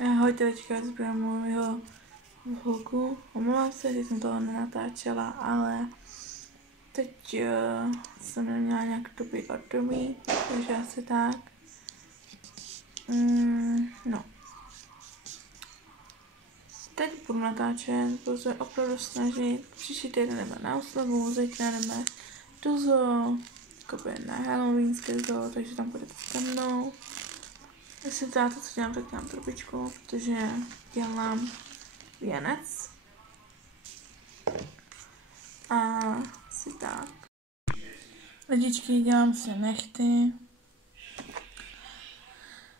Ahoj, teďka zbírám mého vlogu. Omlouvám se, že jsem toho nenatáčela, ale teď jsem neměla nějak doby od domy, takže asi tak. No. Teď budu natáčet, budu se opravdu snažit. Příští týden jdeme na oslavu, zítra jdeme do zoo, jakoby na halloweenské zoo, takže tam budete se mnou. Jestli dáte, co dělám, tak dělám trubičku, protože dělám věnec. A asi tak. Lidičky, dělám si nechty.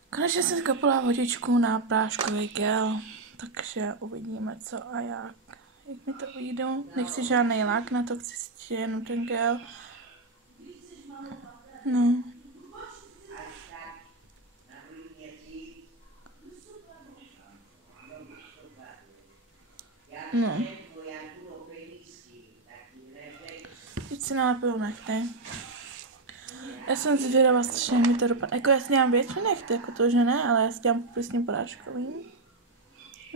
Konečně jsem skapala vodičku na práškový gel, takže uvidíme co a jak. Jak mi to vyjde. Nechci žádný lak na to, chci si jenom ten gel. No. No. Teď si nalepil nechty. Já jsem zvědavá, strašně mi to dopadne. Jako já si dělám větší nechty, jako to, že ne, ale já si dělám prostě porážkovým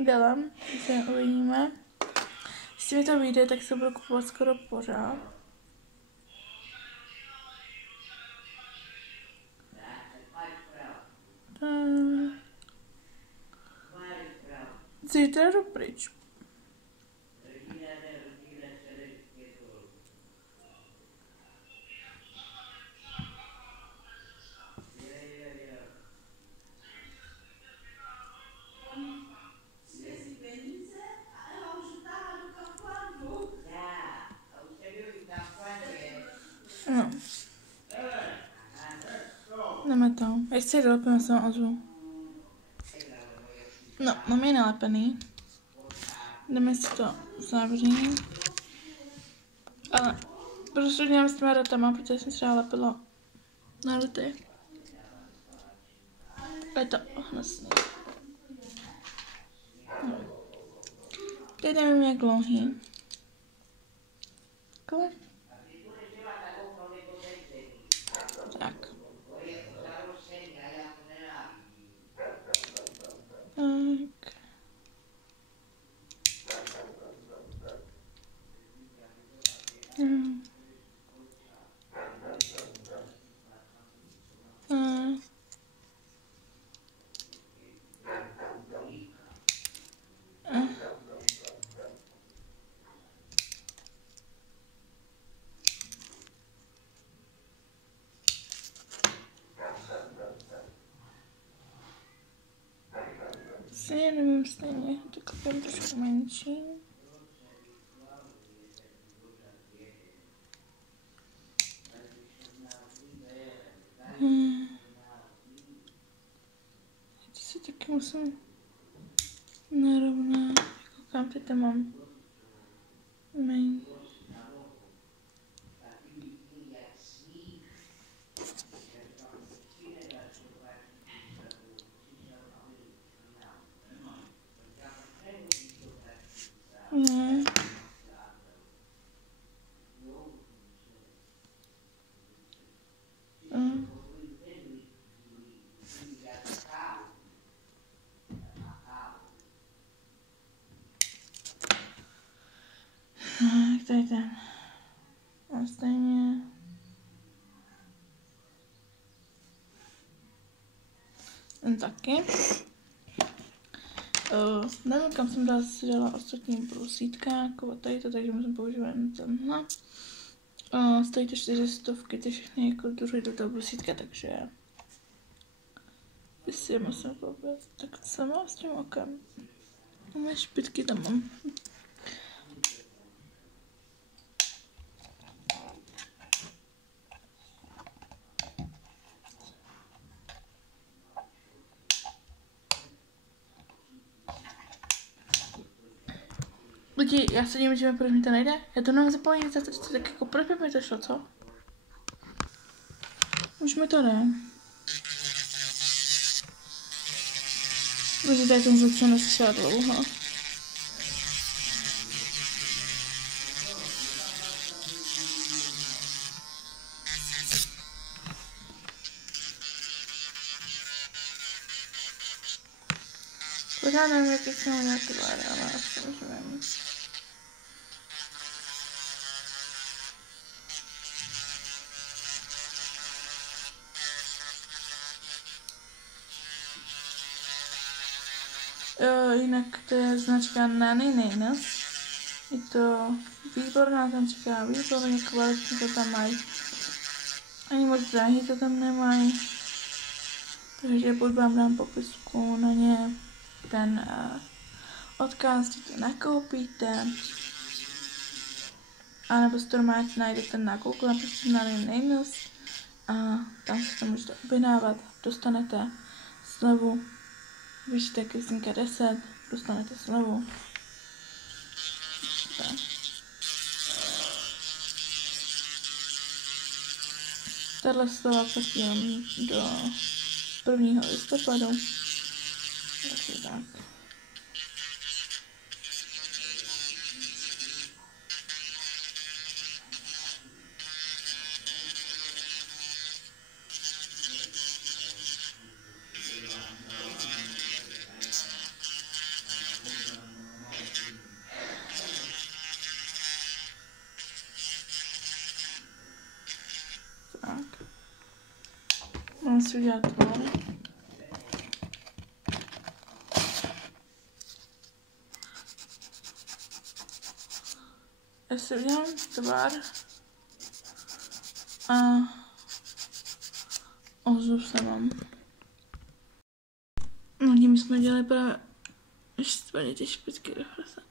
gelem, takže uvidíme. Jestli mi to vyjde, tak se budu kupovat skoro pořád. Zítra jdu pryč. No. Jdeme to. Jak si dolepíme, se vám ozvu. No, mám je nalepený. Jdeme si to zavřít. Ale prostě dělám s těma rotama, protože jsem třeba lepila na roty. Je to hnusný. No. Teď nevím, jak dlouhý. Takhle. Tak. Tak. Já nevím stejně, to koupím trošku menší. To si taky musím narovnat. Koukám, teď tam mám menší. Ne. Tak tady ten. A stejně. Ten taky. Nevím, kam jsem dala ostatní brusítka, jako tady to, takže musím používat jen tenhle. Stojí to 400, ty všechny jako druhy do toho brusítka, takže by si je musím koupit. Tak co mám s tím okem? Moje špitky tam mám. Lidi, já se dívám, že proč mi to nejde? Já to nemám zapojit, tak jako proč by mi to šlo, co? Už mi to jde. Protože tady ten zvuk se neslyšela dlouho. Pořád nevím, jaký jsem udělat tvar, ale asi můžeme mít. Jinak to je značka Nanny Nails. Je to výborná značka, výborně kvalitní to tam mají. Ani moc drahý to tam nemají. Takže buď vám dám popisku na ně ten odkaz, kde to nakoupíte. A nebo si to normálně najdete na Google, například Nanny Nails. A tam si to můžete objednávat, dostanete slevu. Vyšíte Kristinka 10, dostanete slevu. Tak. Tahle sleva platí jenom do 1. listopadu. Takže tak. Tak. Mám si udělat tvar. Já si udělám tvar a ozub se mám. No tím jsme dělali právě ještě ty špičky do prsa.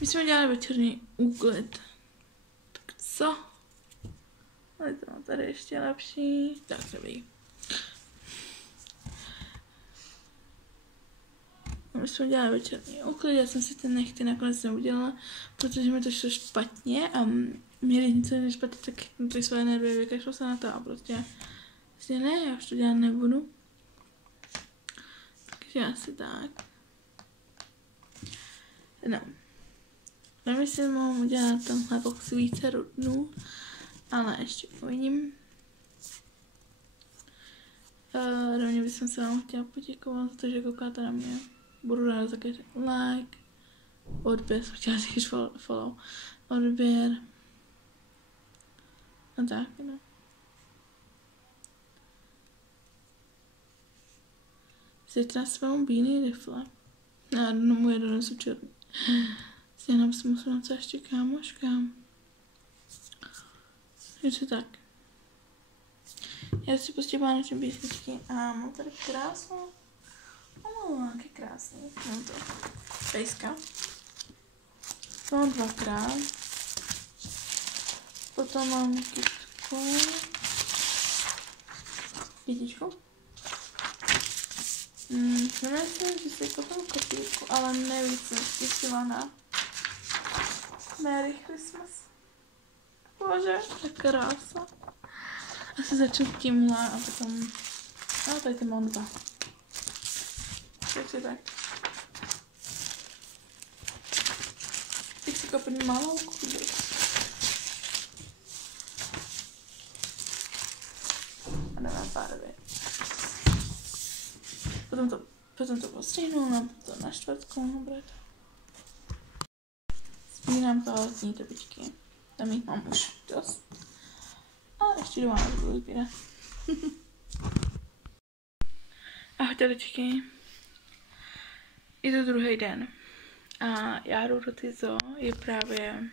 My jsme dělali večerní úklid. Tak co? Ale to mám tady ještě lepší. Tak dobrý. My jsme dělali večerní úklid, já jsem si ten nechty nakonec neudělala, protože mi to šlo špatně a měli něco jiného špatně, tak ty své nervy vykašlo se na to a prostě ne, já už to dělat nebudu. Takže asi tak. No. Nevím, jestli mám udělat tenhle box více dnů, ale ještě uvidím. Rovně bych se vám chtěla poděkovat za to, že koukáte na mě. Budu ráda za každý like, odběr, jsem chtěla říct follow, odběr a tak, no. Zítra si mám bílý rifle. Já moje donesu černý. Jenom si musím na co ještě kámoškám. Takže tak. Já si pustím vánoční písničky a mám tady krásnou. Jaký krásný. Mám to pejska. To mám 2krát. Potom mám kytku. Kytičku. Nemyslím, že si koupím kopírku, ale nevíc jsem těšila na Merry Christmas. Bože, tak krása. Asi začnu tímhle a potom... No, tady ty mám 2. Takže tak. Teď si koupím malou kůži. A dáme barvy. Potom to postřihnu a potom na čtvrtku. Bude to. Sbírám toaletní trubičky. Tam jich mám už dost. Ale ještě doma nebudu sbírat. Ahojte ličky. Je to druhý den. A já jdu do ty zoo. Je právě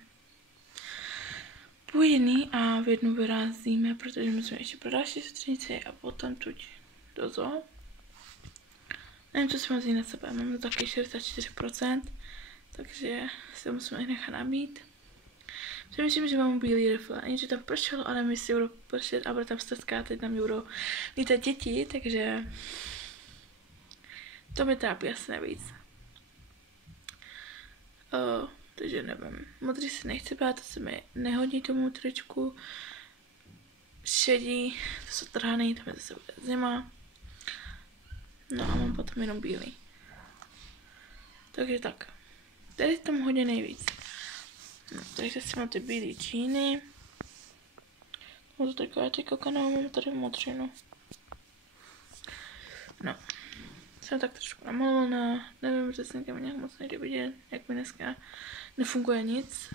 půl jedný a v 1 vyrazíme, protože musíme ještě pro další sestřenici a potom tuď do zoo. Nevím, co si mám vzít na sebe. Mám to taky 64%, takže se musíme nechat nabít. Přemýšlím, že mám bílý rifle. Jenže tam pršelo, ale my si budou pršet a bude tam stezka, teď tam budou lítat děti, takže to mi trápí asi nejvíc. Takže nevím. Modrý si nechci brát, to se mi nehodí tomu tričku. Šedí, to jsou trhaný, to mi zase bude zima. No a mám potom jenom bílý. Takže tak. Tady tam hodně nejvíc. No, takže si mám ty bílý džíny. Mám to takové ty kokané, mám tady modřinu. No. jsem tak trošku namalovaná, nevím, že se nějak moc nejde vidět, jak mi dneska nefunguje nic.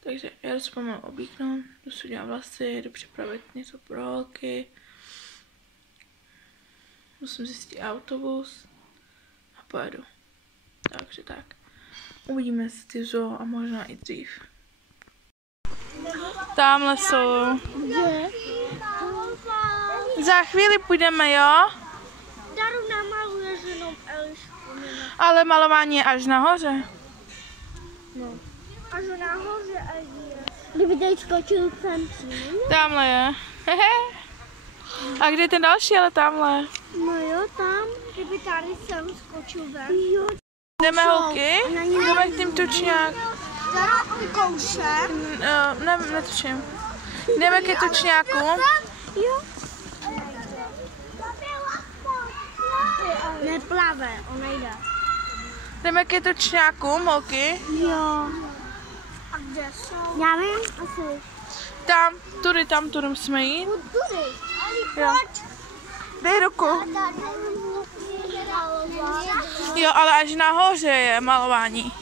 Takže já jdu se pomalu obíknout, jdu si udělat vlasy, jdu připravit něco pro holky. Musím zjistit autobus a pojedu. Takže tak. Uvidíme se ty zoo a možná i dřív. Tamhle jsou. Za chvíli půjdeme, jo? Daru namaluje jenom Elišku. Ale malování je až nahoře. No. Až nahoře Elie. Kdyby teď skočil sem. Tamhle je. A kde je ten další, ale tamhle? No jo, tam. Kdyby tady sem skočil ven. Jo. Jdeme holky? Jdeme k tím tučňák. Daru kouše. Netučím. Jdeme ke tučňákům. Jo. Neplave, ona jde. Jdeme ke tučňákům, holky. Jo. A kde jsou? Já vím, asi. Tam, tudy musíme jít. Tudy. Jo. Dej ruku. Jo, ale až nahoře je malování.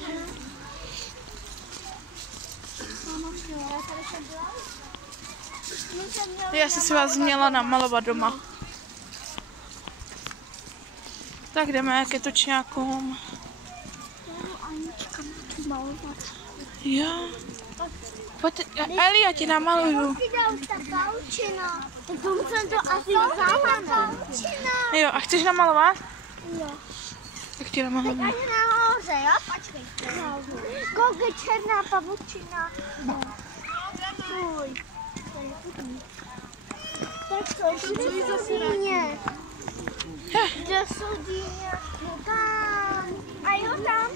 Já jsem si vás měla namalovat doma. Tak jdeme ke tučňákům. Jo. Pojď, Eli, já ti namaluju. Tak tomu jsem to asi vzala, ne? Jo, a chceš namalovat? Jo. Tak ti namaluju. Ani nahoře, jo? Počkej. Kolik černá pavučina. Fuj. Tak co, kde jsou dýně? Kde jsou dýně? No tam. A jo, tam.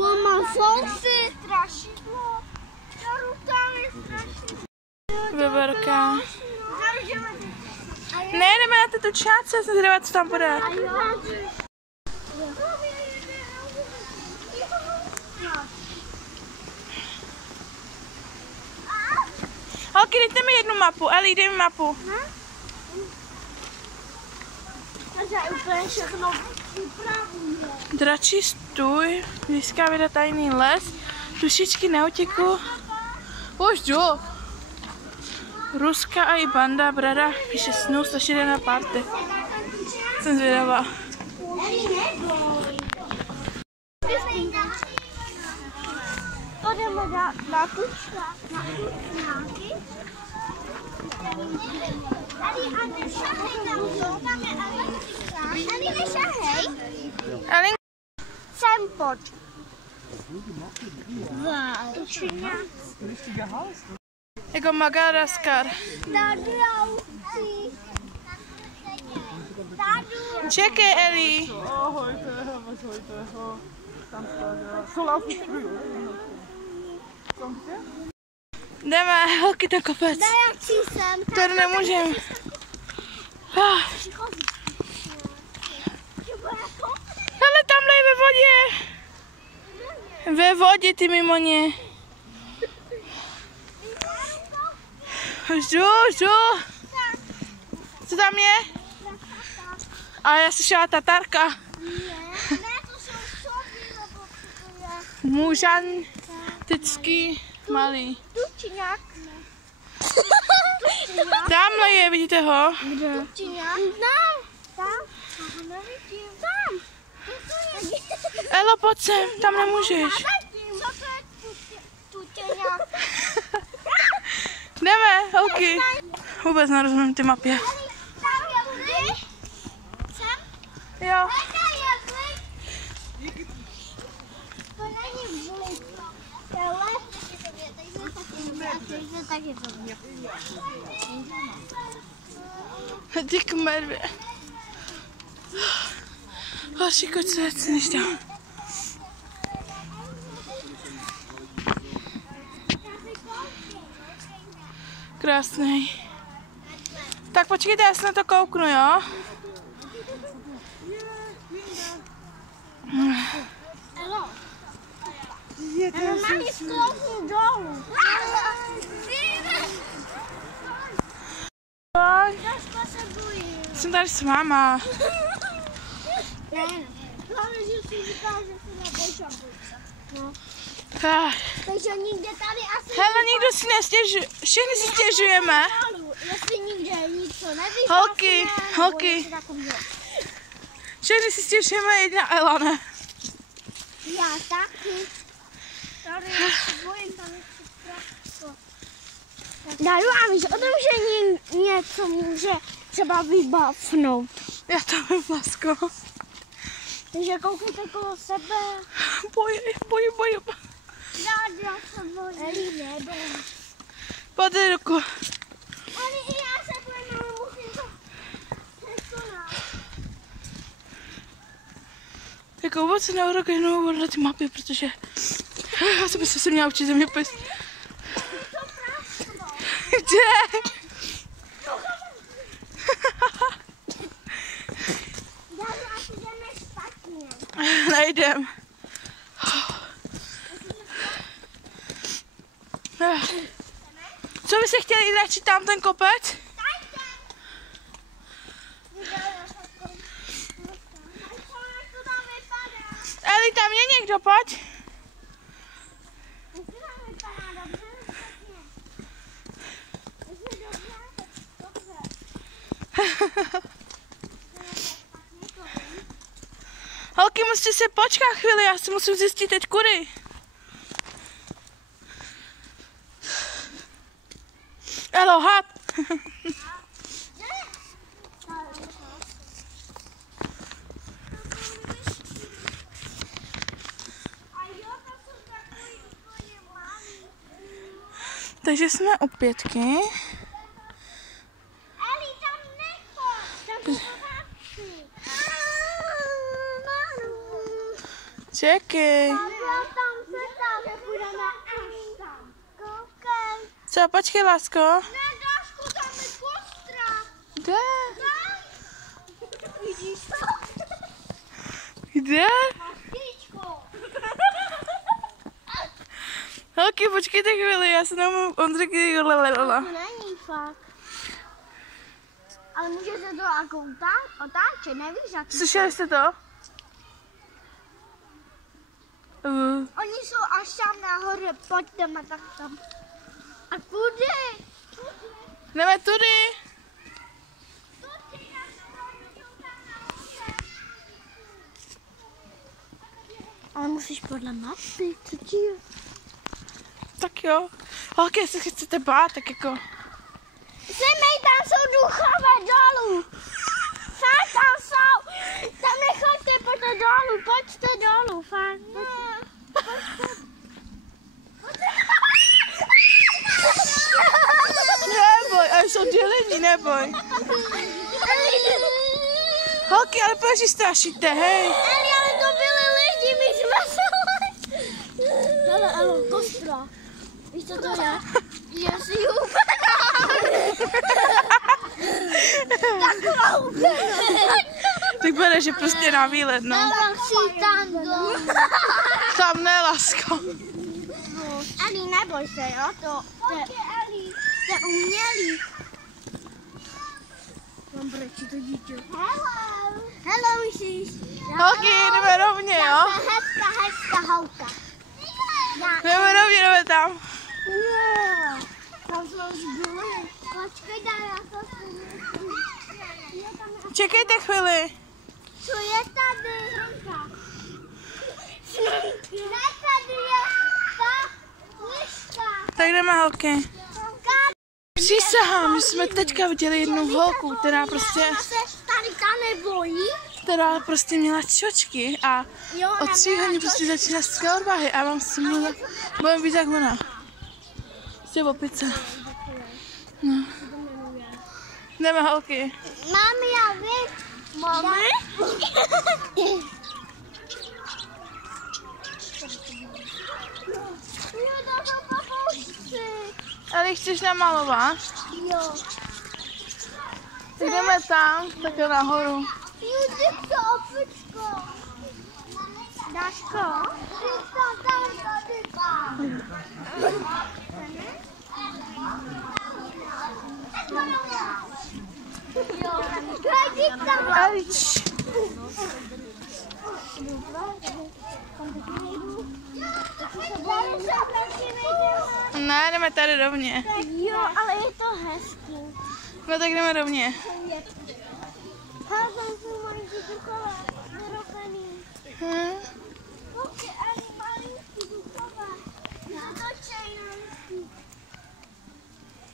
Mama, sousy, strašidlo. Veverka. Ne, jdeme na ty tučňáce, jsem zvědavá, co tam bude. Holky, dejte mi jednu mapu. Eli, dej mi mapu. Úplně všechno připravíme. Dračí stůj, blízká věda, tajný les, dušičky na útěku. Už jdu. Ruska a i banda, brada, píše snů, 101 party. Jsem zvědavá. Půjdeme na tučňáky. Tady a nešahej na to, tam je elektrika. Tady nešahej. Eli, Sem pojď. Tučňák. jako Madagaskar. Dadu. Čekej, Eli. Jdeme, holky, to kopec. Tady nemůžem. Ale tamhle je ve vodě. Ve vodě, ty mimo ně. Žu. Co tam je? A já slyšela tatarka. Mužan, tycky, malý. Tučňák. Tamhle je, vidíte ho? Tučňák. Tam. Nevidím. Tam. Elo, pojď sem, tam nemůžeš. Co to je tučňák? Jdeme, holky. Vůbec nerozumím ty mapě. Tam je vliv. Sem? Jo. Tady je vliv. To není vliv. To je les. Takže taky to mě. Ty kmervě. Horší kočec než tam. Krásný. Tak počkejte, já se na to kouknu, jo? Elo. Normálně sklouznu dolů. Trošku se bojím. Jsem tady s váma. Ne. Hlavně, že si říká, že si nebojím. No. Takže nikde tady asi... Hele, nikdo si nestěžuje, všechny si stěžujeme. Jestli nikde něco nevíš, Holky. Všechny si stěžujeme, jedna Ela, ne? Já taky. Tady já se bojím, tam je všechno. Daru, a víš o tom, že něco může třeba vybavnout. Já to vím, Lasko. Takže koukejte kolo sebe. Bojím. Já se bojím. Eli, nebojím. Podej ruku. Eli, i já se bojím, ale musím to překonat. Jako vůbec se neohrokejnou na ty mapy, protože já jsem se měla učit zeměpis. Kde? Daru, asi jdeme špatně. Nejdem. Co byste chtěli jít radši tam ten kopec? Eli, tam je někdo, pojď. Holky, musíte si počkat chvíli, já si musím zjistit teď kudy. Elo, had. Takže jsme u 5. Eli, tam nechoď, tam jsou chlapci. Čekej. Tam se tam, půjdeme až tam. Koukej. Co, počkej, Lásko. Ne, Dášku, tam je kostra. Kde? Vidíš to? Kde? Masíčko. Holky, počkejte chvíli, já se neumím Ondřejky. To není fakt. Ale může se to jako otáčet, nevíš jak? Slyšeli jste to? Oni jsou až tam nahoře, pojďme tak tam. A kudy? Jdeme tudy. Ale musíš podle mapy, co ti je? Tak jo. Holky, jestli chcete bát, tak jako... Semej, tam jsou duchové dolů. Fakt tam jsou. Tam nechoďte, pojďte dolů, pojďte dolů, fakt. Ne, pojďte. Neboj, a jsou dělení, neboj. Holky, ale proč ji strašíte, hej? Eli, ale to byli lidi, my jsme se... Hele, Elo, kostra. Víš, co to je? Je si taková úplně. Tak bude, že prostě na výlet, no. Elo, tam dolů. Tam ne, Lasko. Eli, neboj se, jo? To je umělý. Mám brečí to dítě. Hello, myslíš? Holky, jdeme rovně, jo? Hezká holka. Jdeme rovně, jdeme tam. Tam jsme už byli. Počkej, já to Čekejte chvíli. co je tady? Ne, tady je ta liška. Tak jdeme, holky. Přísahám, že jsme teďka viděli jednu holku, která prostě měla čočky a od 3 hodin prostě začíná z odvahy a mám si mluvit, budeme být jak ona. Prostě opice. No. Jdeme, holky. Mami, já vím. Mami? Ale chceš namalovat? Jo. Jdeme tam, takhle nahoru. Judith, to opičko. Dáško? Alič. Ne, jdeme tady rovně. Jo, ale je to hezký. No tak jdeme rovně. Hele, tam jsou malinký duchové, vyrobený. Ani malinký duchové. Natočej malinký.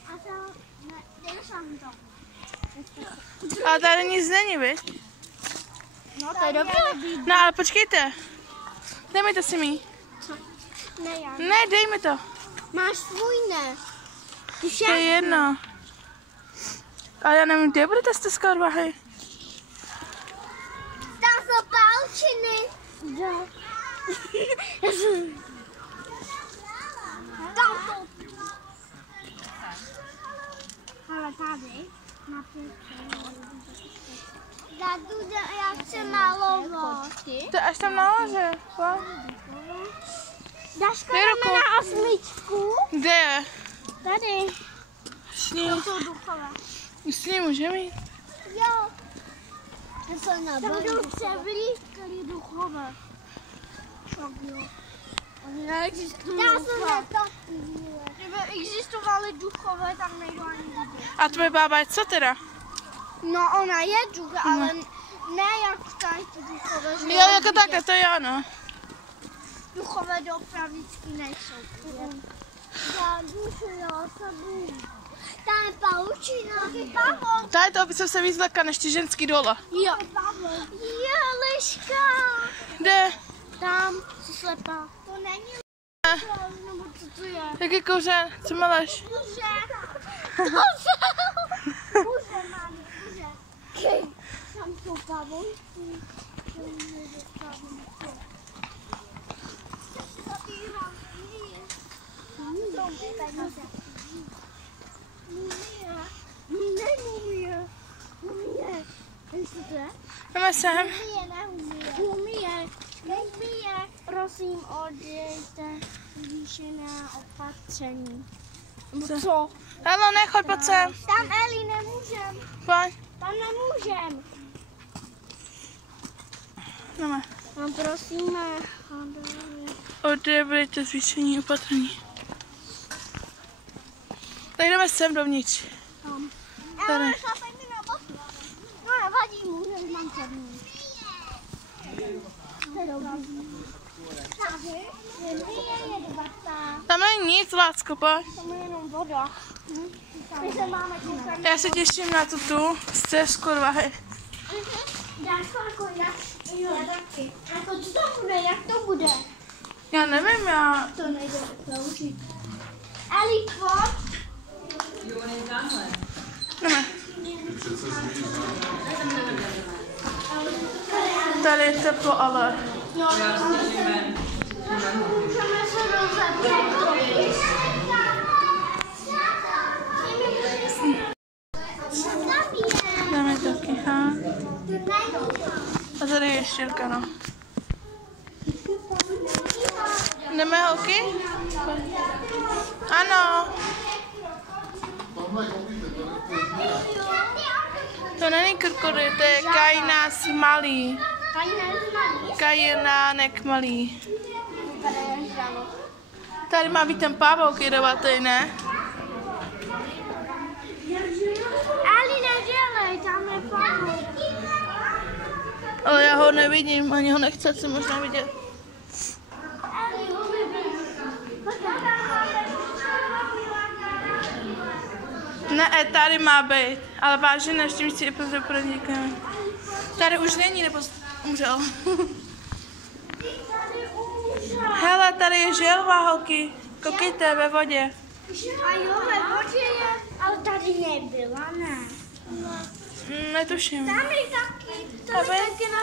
A to, jdeš tam to. Ale tady nic není, viď? No, to je dobré. No ale počkejte. Dej mi to si mi. Ne, já. Ne, dej mi to. Máš svůj, ne? To je jedno. Ale já nevím, kde budete stezka odvahy. Tam jsou pálčiny. Jo. Tam jsou. Ale tady. Já chci malovat. To je až tam nahoře. Daško, Dej ruku. jdeme na osmičku. Kde je? Tady. S ní. To jsou duchové. S ní můžeme jít? Jo. Tam jdou převlídkali duchové. Oni neexistují. Kdyby existovaly duchové, tak nejdu ani vidět. A tvoje bába je co teda? No, ona je duch, ale ne jak tady ty duchové. že Jo, jako takhle, to je ano. Duchové doopravdicky nejsou. Já dušu, já se bůj. Tam je pavučina. Pavou. Tady to opice se víc zleka než ty ženský dole. Jo. Je liška. Kde? Tam, jsi slepá. To není liška, nebo co to je? Jaký kouře? Co maleš? Kuře. Kuře, mámi, kuře. Tam jsou pavouci. Jdeme sem. Prosím, odejte zvýšená opatření. Co? Halo, nechoď, pojď sem. Tam, Eli, nemůžem. Pojď. Tam nemůžem. Jdeme. No, prosíme. Odebrejte zvýšení opatrení. Tak jdeme sem dovnitř. Tady. Ale šlapej mi na boku. No, nevadí, můžem, mám černý. Tam není nic, lácko, pojď. Tam je jenom voda. My se máme koukat. Já se těším na tu stezku odvahy. Dáško, jako jak? Jo, taky. Jako co to bude, jak to bude? Já nevím, já... To nejde sloužit. Eli, pojď. Jdeme. Tady je teplo, ale... No, můžeme se rozebrat. Jdeme taky, ha? A tady je štěrka, no. Jdeme, holky? Ano. To není krokodýl, to je kajnás malý. Kajinánek malý. Tady má být ten pavouk jedovatý, ne? Ali, nedělej, tam je pavouk. Ale já ho nevidím, ani ho nechce si možná vidět. Ne, tady má být, ale vážně ještě mi chci pronikneme. Tady už není, nebo umřel. Hele, tady je želva, holky. Koukejte, ve vodě. A jo, ve vodě je, ale tady nebyla, ne? Netuším. Tam je taky. Tam je taky na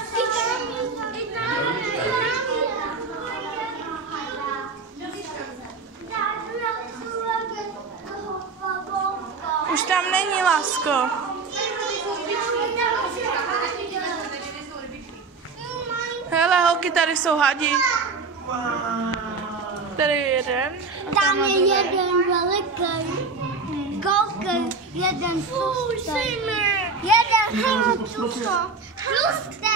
Už tam není, lásko. Holky, tady jsou hadi. Tady je jeden. Tam je jeden veliký. Koukej, jeden tlustý. Jeden tlustý. Tlustý.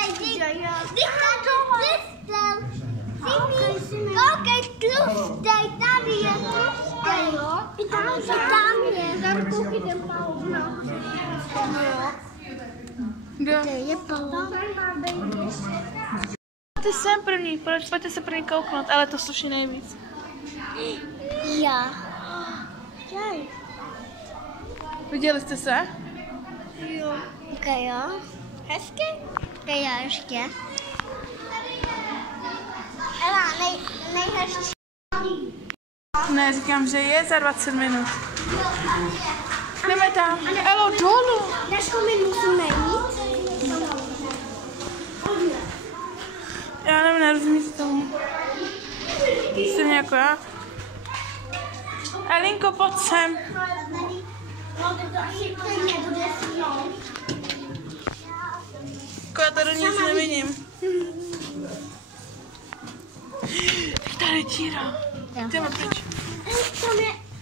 Koukej, tlustý. Tady je tlustý. I tam je. Zaraz koukej, Kde? je palouna. Ty jsem první, pojďte se první kouknout, ale to sluší nejvíc. Já. Viděli jste se? Jo. Okay, jo. Hezky? Okay, já ještě. Ela, nejhezčí. Ne, říkám, že je za 20 minut. Jdeme tam. Elo, dolů. Dneska my musíme jít. Já nevím, nerozumím tomu. Jsem jako já. Elinko, pojď sem. Já tady nic nevidím. Tady je díra. Jdeme pryč.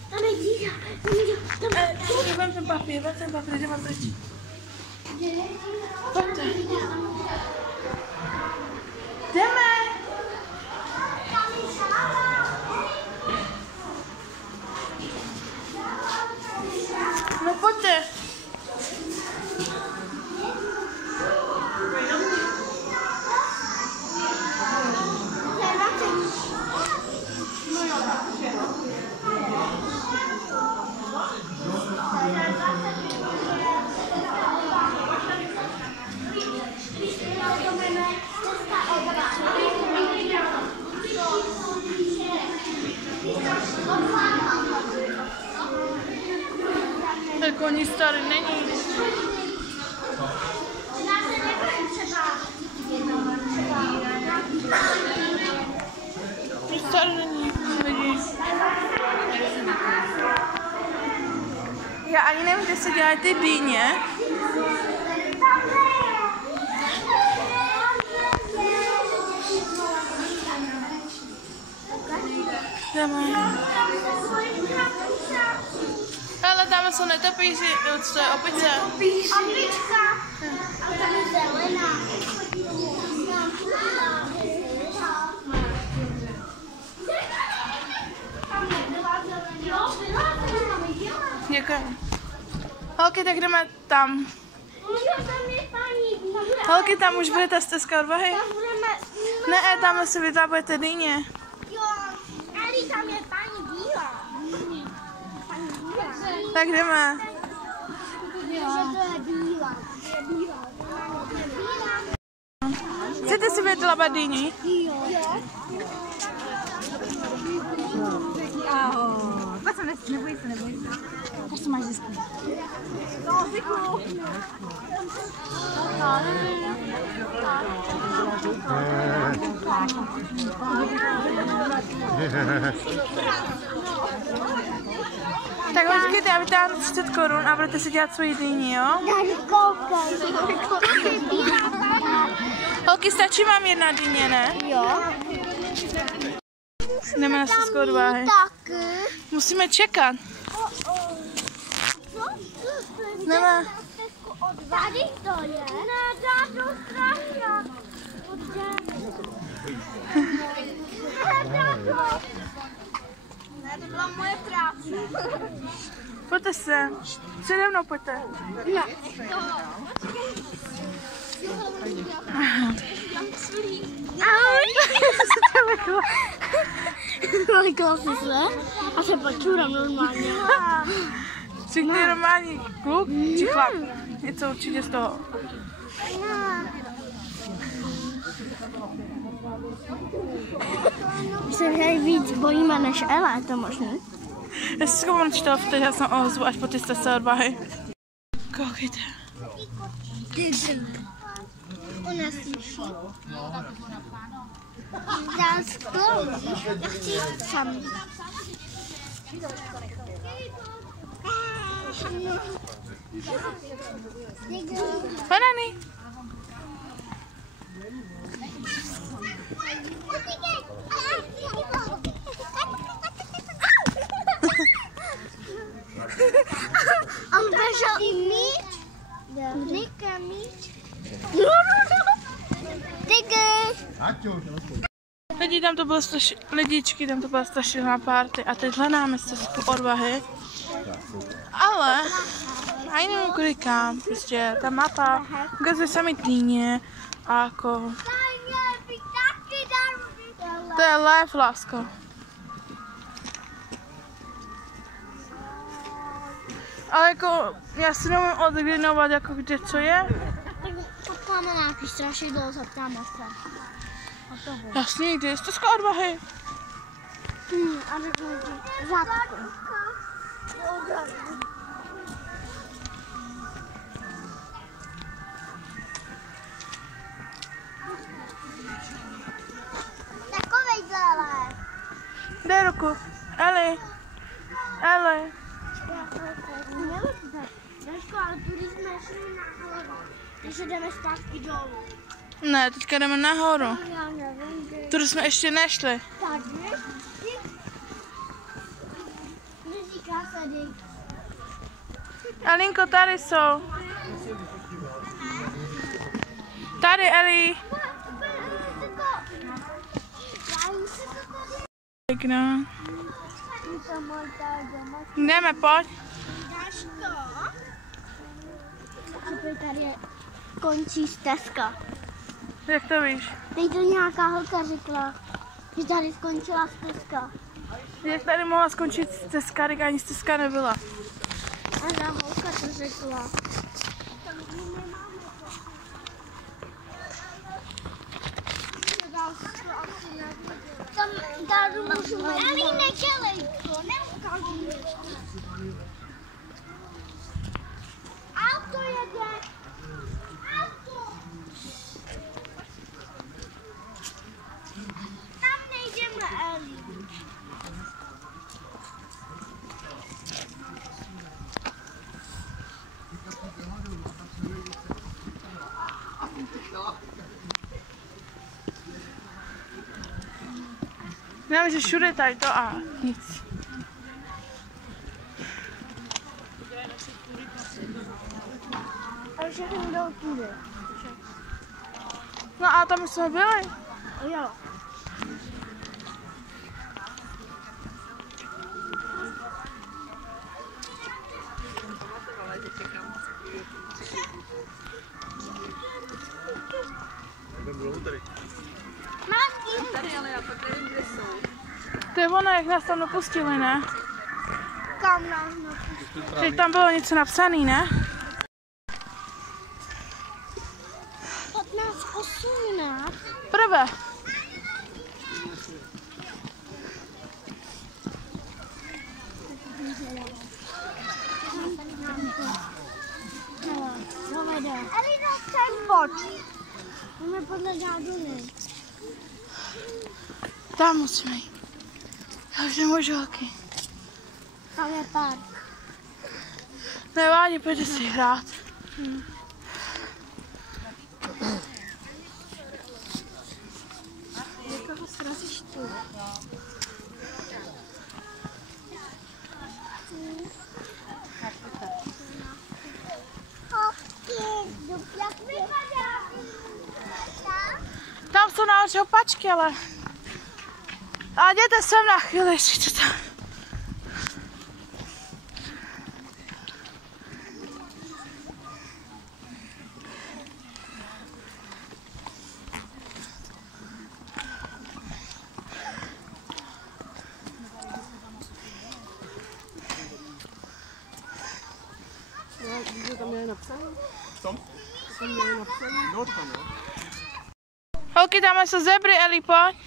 Tam je díra. Vem ten papír, jdeme pryč. Pojďte. Jdeme. No pojďte. Tak oni tady není. Tady není lidi. Já ani nevím, kde se dělají ty dýně. Jdeme. Ale tam jsou netopíři, co je opice? Opička. A tam je zelená. Děkuji. Holky, tak jdeme tam. Holky, tam už bude ta stezka od Vahy? Ne, tam se vytápujete dýně. Jo, Eli, tam je paní Bílá. Tak jdeme. Že to je Bílá. Chcete si vytlapat dýni? Jo. Ahoj. Pojď sem, neboj se. Tak se máš hezky. No, děkuju. Tak počkejte, já vytáhnu 30 korun a budete si dělat svoji dýni, jo? Tady koukej. Holky, stačí vám jedna dýně, ne? Jo. Jdeme na stezku od Váhy. Taky. Musíme čekat. Jdeme. Tady to je. Ne, táto strašná. Ne, to byla moje práce. Pojďte se. Přede mnou pojďte. Ne. Ahoj. Lekla jsi se a se počůram normálně. Jsi ty normální kluk či chlap? Něco určitě z toho. My se tady víc bojíme než Ela, je to možné? Já si zkoumám čítal, protože já jsem ozvu až po ty stezce od Váhy. Koukejte. Ona slyší. Já skloužíš, já chci jít sami. Banany. Lidičky, tam to byla strašná party a teď hledáme stezku odvahy. Ale ani nevím kudy kam, prostě ta mapa ukazuje sami týně a jako... To je live, lásko. Ale jako, já si nemůžu odgrinovat, jako kde co je. Tak potkáme nějaký strašidlo, zeptáme se. Jasně, kde je stezka odvahy? A řeknu ti, zadku. Takovejhle. Dej ruku. Eli. Eli. Daško, ale tudy jsme šli nahoru. Takže jdeme zpátky dolů. Ne, teďka jdeme nahoru. Já nevím, kde. Tudy jsme ještě nešli. Tady? Neříká se dej. Alinko, tady jsou. Tady, Eli. Pěkná. Jdeme, pojď. Tady končí stezka. Jak to víš? Teď to nějaká holka řekla, že tady skončila stezka. Jak tady mohla skončit stezka, když ani stezka nebyla? A ta holka to řekla. Tam tady můžu Eli, nedělej to, neukážu mě. Auto jede. Auto. Tam nejdeme, Eli. Já vím, že všude tady to a nic. A všechny jdou tudy. No a tam jsme byli. Jo. To je ono, jak nás tam dopustili, ne? Kam nás napustili? Teď tam bylo něco napsané, ne? 15:18. Prvé. Eli, ten bod. Máme podle žáduny. Tam musíme jít. Já už nemůžu holky. Tam je park. Nevádí, pojďte si hrát. Někoho srazíš tu. Jak vypadá? Tam jsou nahoře opačky, ale... A jděte sem na chvíli, ještě tam. Holky, tam jsou zebry, Eli, pojď.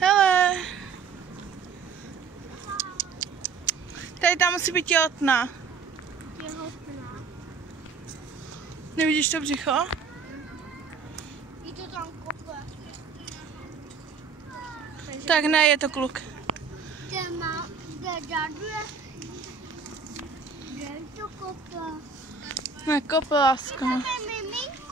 Hele. Tady tam musí být těhotná. Těhotná. Nevidíš to břicho? Je to tam kope. Tak ne, je to kluk. Kde daduje? Kde je to kope? Ne, kope, lásko. To je miminko.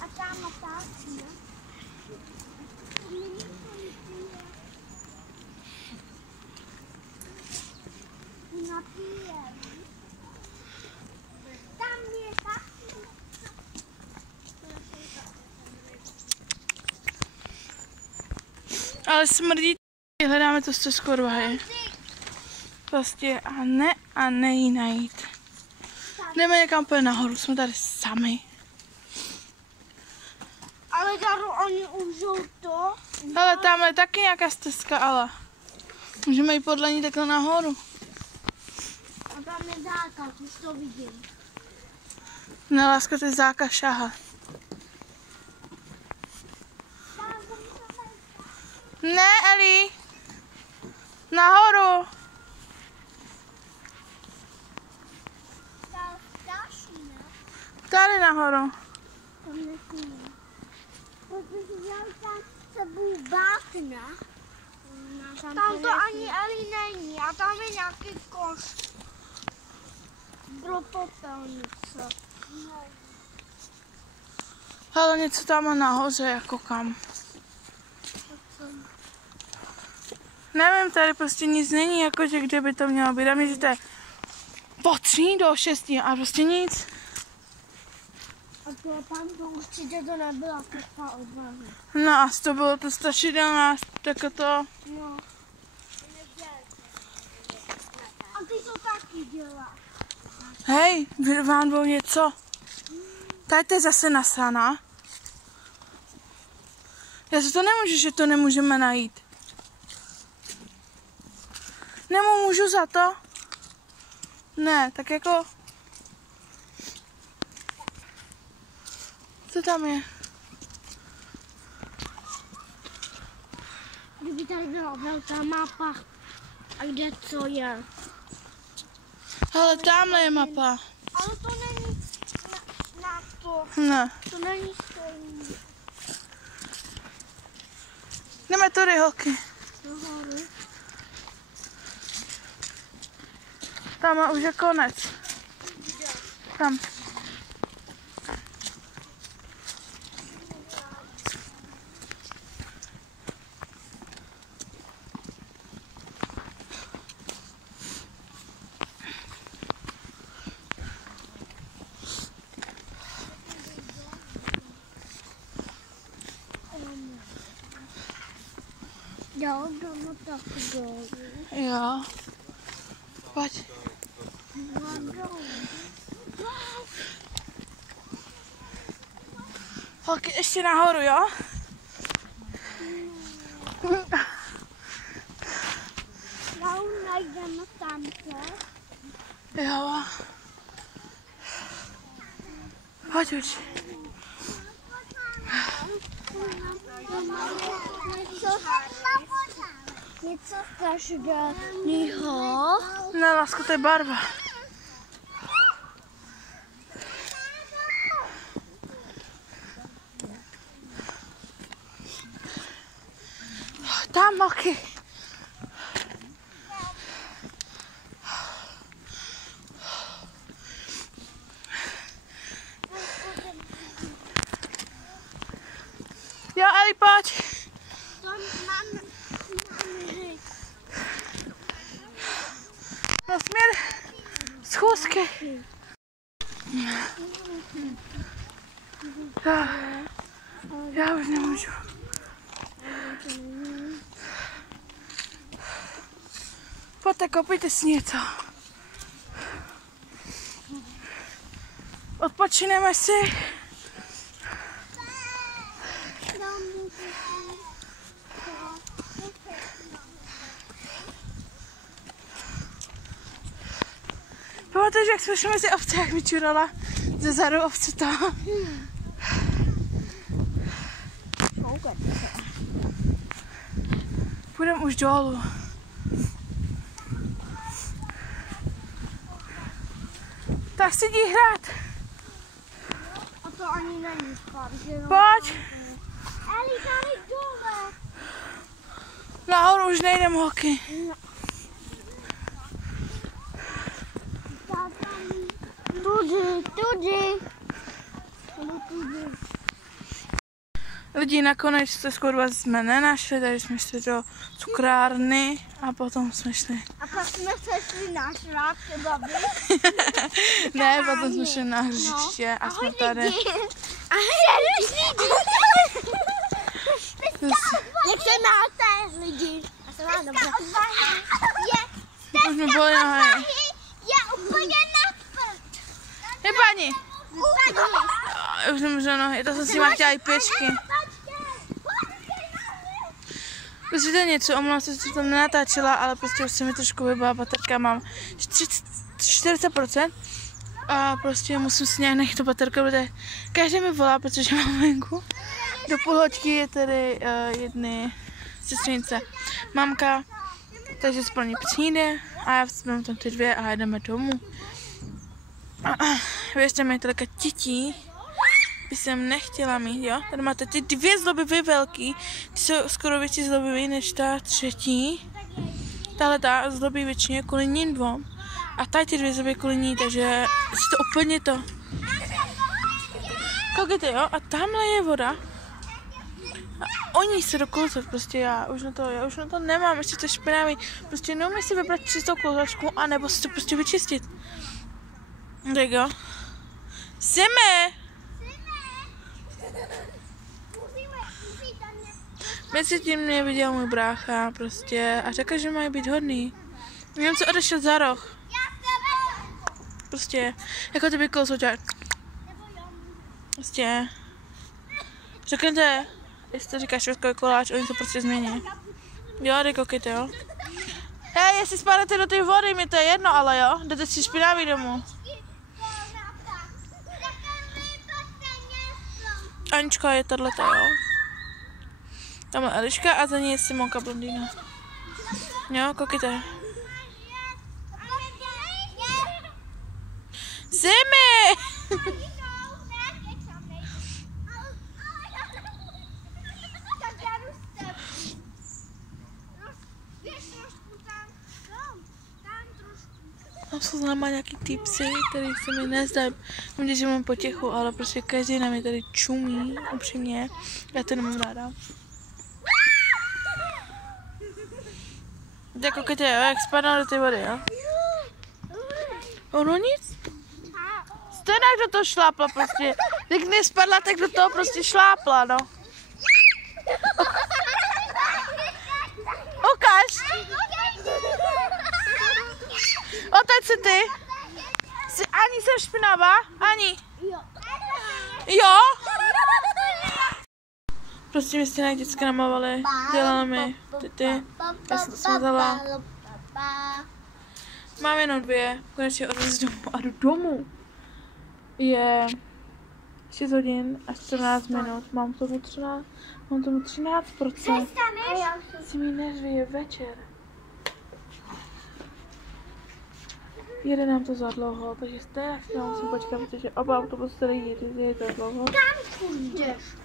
A tam a tak, ne? Napije. Tam je taky. Ale smrdí, hledáme to střesku od vahy. Prostě a ne jí najít. Jdeme někam úplně nahoru, jsme tady sami. Ale Daru, oni užou to. Ale tamhle je taky nějaká stezka, ale můžeme jít podle ní takhle nahoru. A tam je zákaz, už to vidím. Ne, lásko, to je zákaz šaha. Ne, Eli. Nahoru. Tady nahoru. Tam nesmíme. Protože já tam se budu bát, ne? Tam to ani Eli není a tam je nějaký koš. Pro popelnice. Ale něco tam nahoře, jako kam. Nevím, tady prostě nic není, jakože kde by to mělo být. Dám, že to je po 3 do 6 a prostě nic. A to tam to určitě to nebyla kupa odvahy. No a to bylo to strašidelná, tak to. No. A ty to taky děláš. Hej, vám bylo něco. Tady to je zase nasana. Já se to nemůžu, že to nemůžeme najít. Nemůžu za to? Ne, tak jako... Co tam je? Kdyby tady byla velká mapa. A kde co je? Ale tamhle je mapa. Ale to není na to. Ne. To není stejný. Jdeme tudy, holky. Nahoru. Tam už je konec. Tam. Já jdu tak dolů. Jo. Pojď. Holky, ještě nahoru, jo? Já najdeme tamto. Jo. Pojď už. Něco každého. Ne, lásko, to je barva. Tam, holky. Jo, Eli, pojď. To mám říct. Na směr schůzky. Já už nemůžu. Pojďte, kopejte si něco. Odpočineme si. Pamatuješ, jak jsme šli mezi ovce, jak vyčurala ze zadu ovce to? Půjdeme už dolů. Tak si jdi hrát. A to ani není spát. Pojď. Eli, tady dole. Nahoru už nejdem hokej. Tudy. Lidi, nakonec se skoro jsme nenašli, takže jsme šli do cukrárny a potom jsme šli. A pak jsme se šli na šráp kebaby. Ne, potom jsme šli na hřiště a jsme tady. Ahoj lidi. Jak se máte lidi? Já se mám dobře. Už mi bolí nohy. Je úplně na prd. Hej, paní. Už nemůžu nohy, to jsem si má chtěla i pěšky. Prostě něco, omlouvám se, že tam nenatáčela, ale prostě už se mi trošku vybala baterka, mám 40% a prostě musím si nějak nechat tu baterku, protože každý mi volá, protože mám venku. Do půl hoďky je tady jedny sestřenice mamka, takže se pro ní přijde a já vezmu tam ty dvě a jdeme domů. Věřte mi, tolika dětí by jsem nechtěla mít, jo? Tady máte ty dvě zloby velký, ty jsou skoro větší zloby než ta třetí. Tahle ta zlobí většině kvůli ním dvou. A tady ty dvě zloby kvůli ní, takže si to úplně to. Koukejte, jo? A tamhle je voda. A oni se do kousat, prostě já už na to nemám, ještě to špinavý. Prostě neumím si vybrat čistou kousačku, anebo si to prostě vyčistit. Tak jo. Jdeme! Mezi tím mě viděl můj brácha prostě a řekl, že mají být hodný. Jenom se odešel za roh. Prostě, jako ty by kousou dělat. Prostě. Řekněte, jestli to říkáš švestkový koláč, oni to prostě změní. Jo, dej koukejte, jo. Hej, jestli spadnete do té vody, mi to je jedno, ale jo, jdete si špinavý domů. Anička je tato, jo. Tam je Eliška a za ní je Simonka blondýna. Jo, koukejte. Zemi! Tam jsou známá nějaký typsy, který se mi nezdají. Myslím, že mám potěchu, ale prostě každý na mě tady čumí, upřímně. Já to nemám ráda. Tak koukejte, jo, jak spadnou do té vody, jo? Ono nic? Stejně jak do toho šlápla prostě. Jak nespadla, tak do toho prostě šlápla, no. Ukaž! Otoč se ty! Ani jsem špinavá? Ani? Jo? Prostě mi stejně děcka namovali, dělali mi ty. Já jsem to smazala. Mám jenom dvě, konečně odvez domů a jdu domů. Je 6 hodin a 14 minut, mám tomu 13%. Si mi neřve večer. Jede nám to za dlouho, takže strašně musím počkat, protože oba autobusy tady jede za dlouho.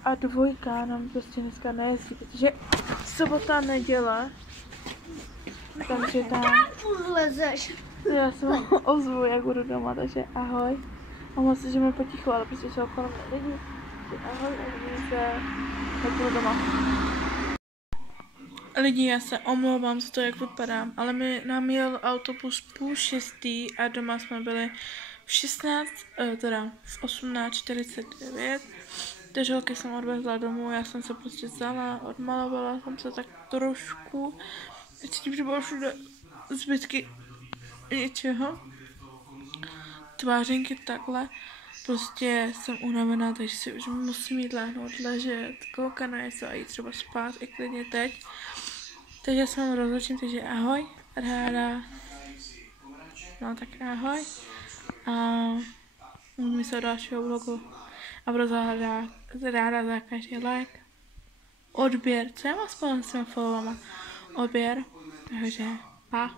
A dvojka nám prostě dneska nejezdí, protože sobota, neděle. Takže tam... Já se vám ozvu, jak budu doma, takže ahoj. A moc se, že mi potichu, ale prostě jsou kolem lidi. Ahoj, a vidím se, jak budu doma. Lidi, já se omlouvám za to, jak vypadám, ale nám jel autobus 5:30 a doma jsme byli v 18:49. Takže holky jsem odvezla domů, já jsem se prostě vzala, odmalovala jsem se tak trošku. Teď tím, že bylo všude zbytky něčeho. Tvářinky takhle. Prostě jsem unavená, takže si už musím jít lehnout, ležet, koukat na něco a jít třeba spát i klidně teď. Takže se vám rozloučím, takže ahoj, ráda. No tak ahoj. A uvidíme se do dalšího vlogu. A budu ráda za každý like, odběr, co já mám spolu s těma followama. odběr, takže pa.